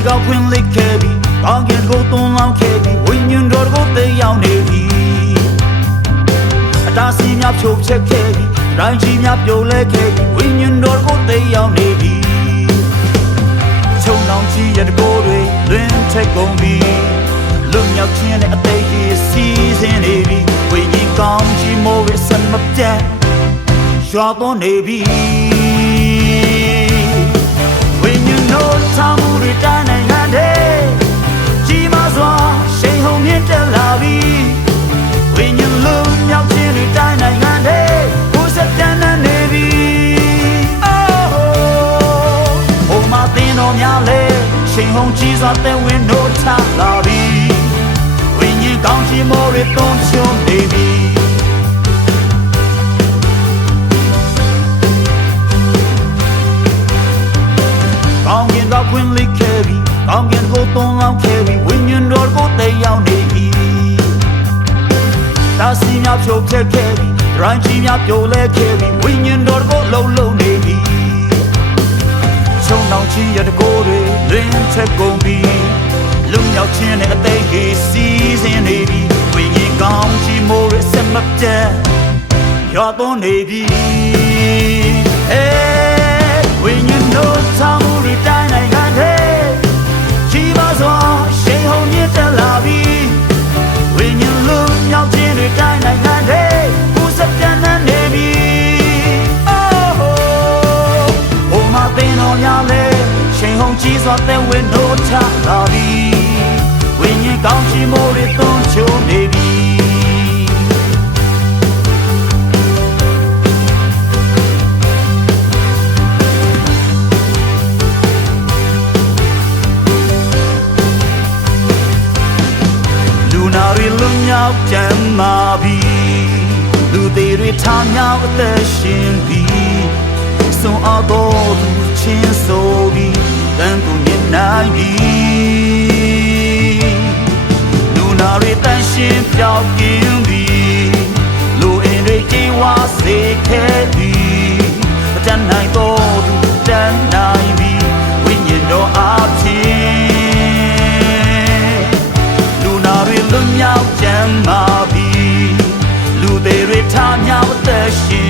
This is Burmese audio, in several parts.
င်ကောက်ဖွင့်လိုက်ခဲ့ပြီကောင်းကင်ကိုသွန်လောင်းခဲ့ပြီဝိညာဉ်တော်ကိုသိရောက်နေပြီအတားစီများဖြိုဖျက်ခဲ့ပြီတိုင်းကြီးများပြိုလဲခဲ့ပြီဝိညာဉ်တော်ကိုသိရောက်နေပြီချုံလောင်ကြီးရတကိုယ်တွေလွင်ထက်ကုန်ပြီလွတ်မြောက်ခြင်းနဲ့အသေးကြီးစီးစင်းနေပြီဝိညာဉ်ကောင်းကြီးမိုးရစမပြတ်ရွာသွန်နေပြီ ရှိန်ဟုန်ကြီးစွာတဲ့ဝင်တို့ထားလာပြီ When you ကောင်းချီးမိုးတွေသွန်ချုံနေပြီကောင်းကင်ကခွင့်လိခဲ့ပြီကောင်းကင်ကိုသွန်လောင်းခဲ့ပြီဝိညာဉ်တော်ကိုသိရောက်နေပြီတာစီများဖြိုဖျက်ခဲ့ပြီဒရိုင်းကြီးများပြိုလဲခဲ့ပြီဝိညာဉ်တော်ကိုလှုပ်လှုပ်နေပြီ ချုံနောင်ချင်းရတကိုယ်တွေလင်းချက်ကုန်ပြီလုံရောက်ခြင်းနဲ့အသေးကြီးစီးစင်းနေပြီဝိညာဉ်ကောင်းချီးမိုးရစမပြတ်ရောသွန်နေပြီ my thing on your leg ရှိန်ဟုန်ကြီးစွာတဲ့ဝင်တို့ချလာပြီ When you ကောင်းချီးမိုးတွေသွန်းချိုးနေပြီလူနာတွေလွတ်မြောက်ကြမ်းမာပြီလူသေးတွေထားမြောက်အသက်ရှင်ပြီ စွန်အားတော်သူချင်းဆိုပြီးတန်သူမြင်နိုင်ပြီလူနာတွေတန်ရှင်းပြောင်းပြင်းပြီလူအင်းတွေကြေးဝါစေခဲ့ပြီအတန်နိုင်တော်သူတန်နိုင်ပြီဝိညာဉ်တော်အားဖြင့်လူနာတွေလွတ်မြောက်ကြမ်းမာပြီလူသေးတွေထားမြောက်အသက်ရှင်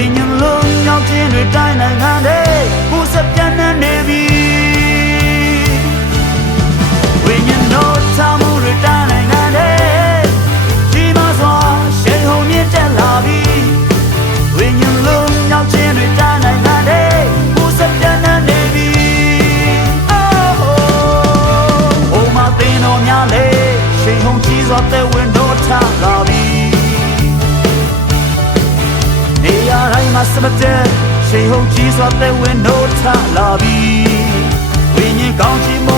When you look မြောက်ခြင်းတွေတိုင်းနိုင်ငံတဲ့ စမတဲ့ရှိန်ဟုန်ကြီးစွာတဲ့ဝင်တို့ထလာပြီဝိညာဉ်ကောင်းချီမော